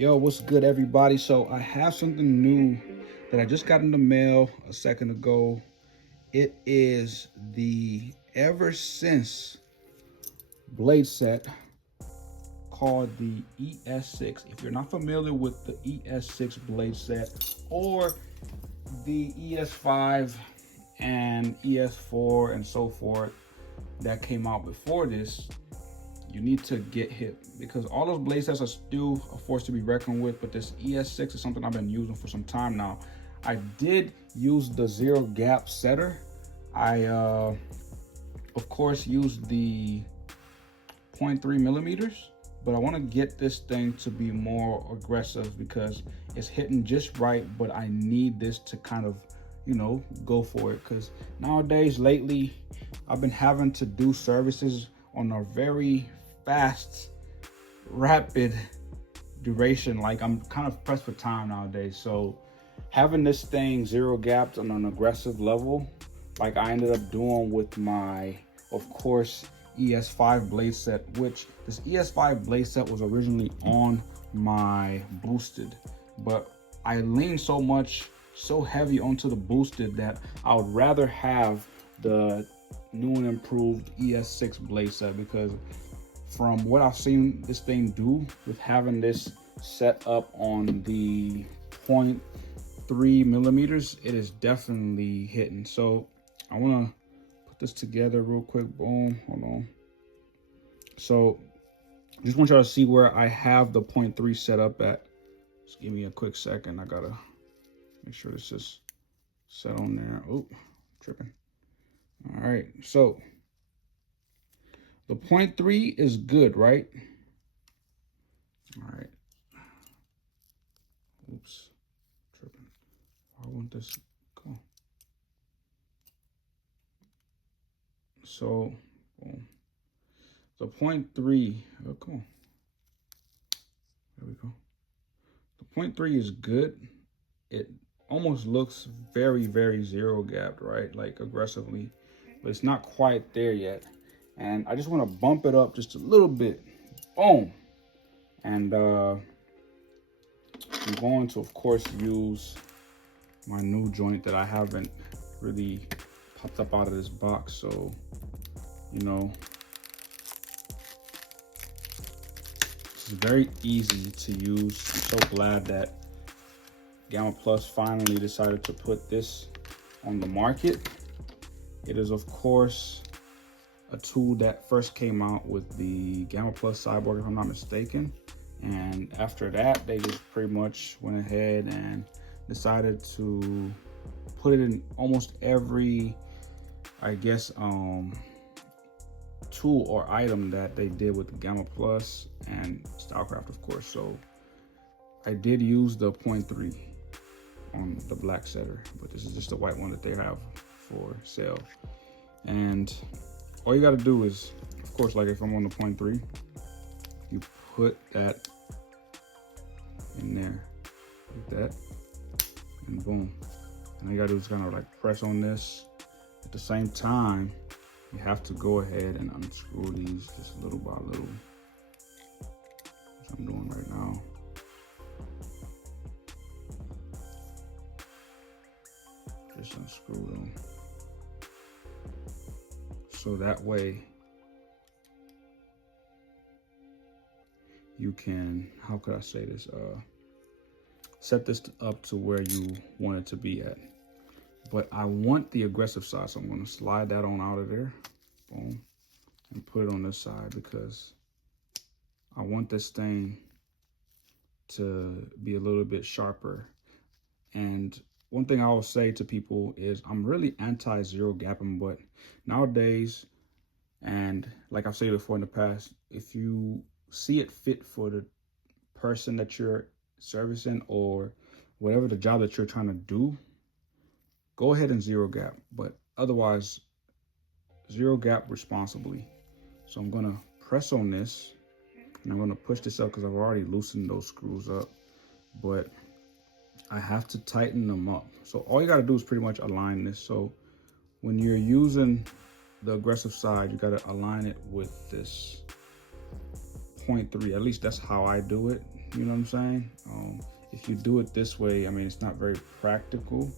Yo, what's good, everybody? So I have something new that I just got in the mail a second ago. It is the EverSense blade set called the ES6. If you're not familiar with the ES6 blade set or the ES5 and ES4 and so forth that came out before this, you need to get hip because all those blade sets are still a force to be reckoned with. But this ES6 is something I've been using for some time now. I did use the zero gap setter. I of course used the 0.3 millimeters, but I want to get this thing to be more aggressive because it's hitting just right, but I need this to kind of, go for it. Because nowadays, lately, I've been having to do services on a very fast, rapid duration. Like, I'm kind of pressed for time nowadays. So having this thing zero gapped on an aggressive level, like I ended up doing with my, of course, ES5 blade set, which this ES5 blade set was originally on my boosted, but I leaned so heavy onto the boosted that I would rather have the new and improved ES6 blade set, because from what I've seen this thing do with having this set up on the 0.3 millimeters, it is definitely hitting. So I want to put this together real quick. Boom, hold on. So just want y'all to see where I have the 0.3 set up at. Just give me a quick second. I gotta make sure this is set on there. Oh, tripping. All right, so the 0.3 is good, right? All right. Oops, tripping. Why won't this go? So, boom. The 0.3, oh, come on. There we go. The 0.3 is good. It almost looks very, very zero gapped, right? Like aggressively, but it's not quite there yet. And I just want to bump it up just a little bit. Boom. And I'm going to, of course, use my new joint that I haven't really popped up out of this box. So, it's very easy to use. I'm so glad that Gamma Plus finally decided to put this on the market. It is, of course, a tool that first came out with the Gamma Plus Cyborg, if I'm not mistaken. And after that, they just pretty much went ahead and decided to put it in almost every, I guess, tool or item that they did with the Gamma Plus and Stylecraft, of course. So I did use the 0.3 on the black setter, but this is just the white one that they have for sale. And all you got to do is, of course, like if I'm on the 0.3, you put that in there like that, and boom. And all you got to do is kind of like press on this. At the same time, you have to go ahead and unscrew these just little by little, which I'm doing right now. Just unscrew them. So that way you can, how could I say this? Set this up to where you want it to be at. But I want the aggressive side, so I'm going to slide that on out of there. Boom. And put it on this side because I want this thing to be a little bit sharper. And one thing I will say to people is I'm really anti-zero gapping, but nowadays, and like I've said before in the past, if you see it fit for the person that you're servicing or whatever the job that you're trying to do, go ahead and zero gap. But otherwise, zero gap responsibly. So I'm gonna press on this and I'm gonna push this up because I've already loosened those screws up, but I have to tighten them up. So all you gotta do is pretty much align this. So when you're using the aggressive side, you gotta align it with this 0.3. At least that's how I do it. you know what I'm saying? If you do it this way, I mean, it's not very practical,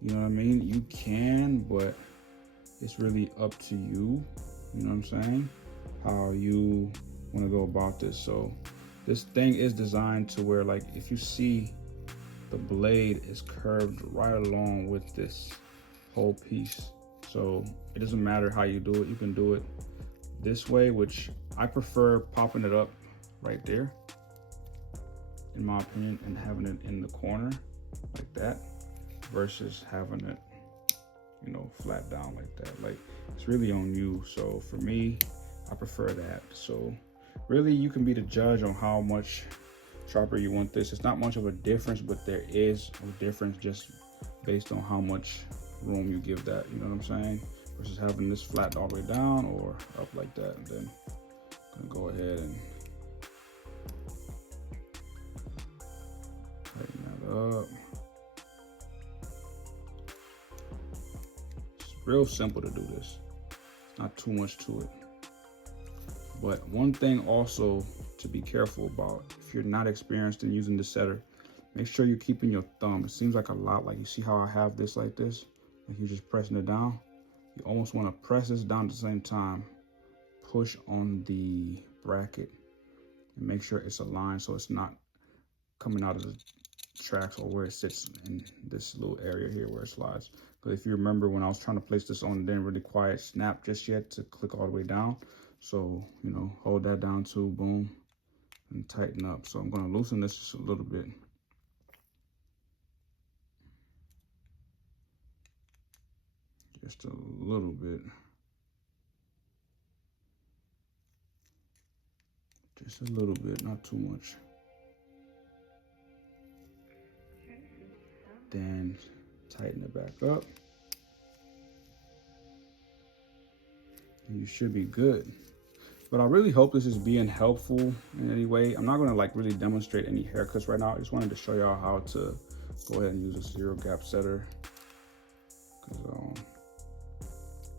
you know what I mean? You can, but it's really up to you, you know what I'm saying? How you want to go about this. So this thing is designed to where, like, if you see the blade is curved right along with this whole piece. So it doesn't matter how you do it. You can do it this way, which I prefer popping it up right there, in my opinion, and having it in the corner like that versus having it, you know, flat down like that. Like, it's really on you. So for me, I prefer that. So really, you can be the judge on how much sharper you want this. It's not much of a difference, but there is a difference just based on how much room you give that, you know what I'm saying? Versus having this flat all the way down or up like that. And then I'm gonna go ahead and tighten that up. It's real simple to do this. It's not too much to it. But one thing also to be careful about, if you're not experienced in using the setter, make sure you're keeping your thumb. It seems like a lot, like you see how I have this like this, like you're just pressing it down. You almost want to press this down at the same time, push on the bracket, and make sure it's aligned so it's not coming out of the tracks or where it sits in this little area here where it slides. But if you remember, when I was trying to place this on, it didn't really quite snap just yet to click all the way down. So, you know, hold that down too, boom, and tighten up. So I'm going to loosen this just a little bit. Just a little bit. Just a little bit, not too much. Then tighten it back up. And you should be good. But I really hope this is being helpful in any way. I'm not gonna like really demonstrate any haircuts right now. I just wanted to show y'all how to go ahead and use a zero gap setter. Because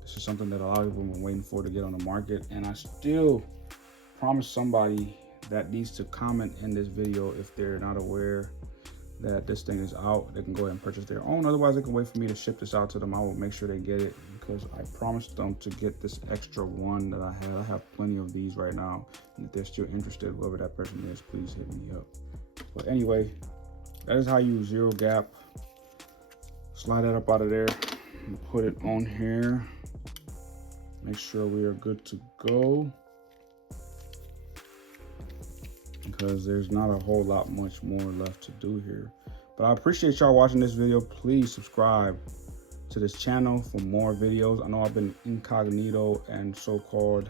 this is something that a lot of people have been waiting for to get on the market. And I still promise somebody that needs to comment in this video if they're not aware that this thing is out. They can go ahead and purchase their own. Otherwise, they can wait for me to ship this out to them. I will make sure they get it, because I promised them to get this extra one that I had. I have plenty of these right now, and if they're still interested, whoever that person is, please hit me up. But anyway, that is how you use zero gap. Slide that up out of there and put it on here. Make sure we are good to go, because there's not a whole lot much more left to do here. But I appreciate y'all watching this video. Please subscribe to this channel for more videos. I know I've been incognito and so-called,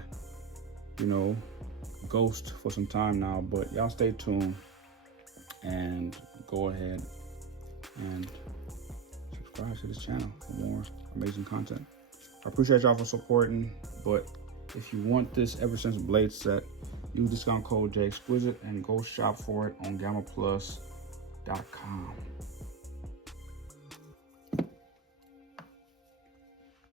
you know, ghost for some time now, but y'all stay tuned and go ahead and subscribe to this channel for more amazing content. I appreciate y'all for supporting, but if you want this ES6 blade set, use discount code J.Exquisite and go shop for it on GammaPlus.com.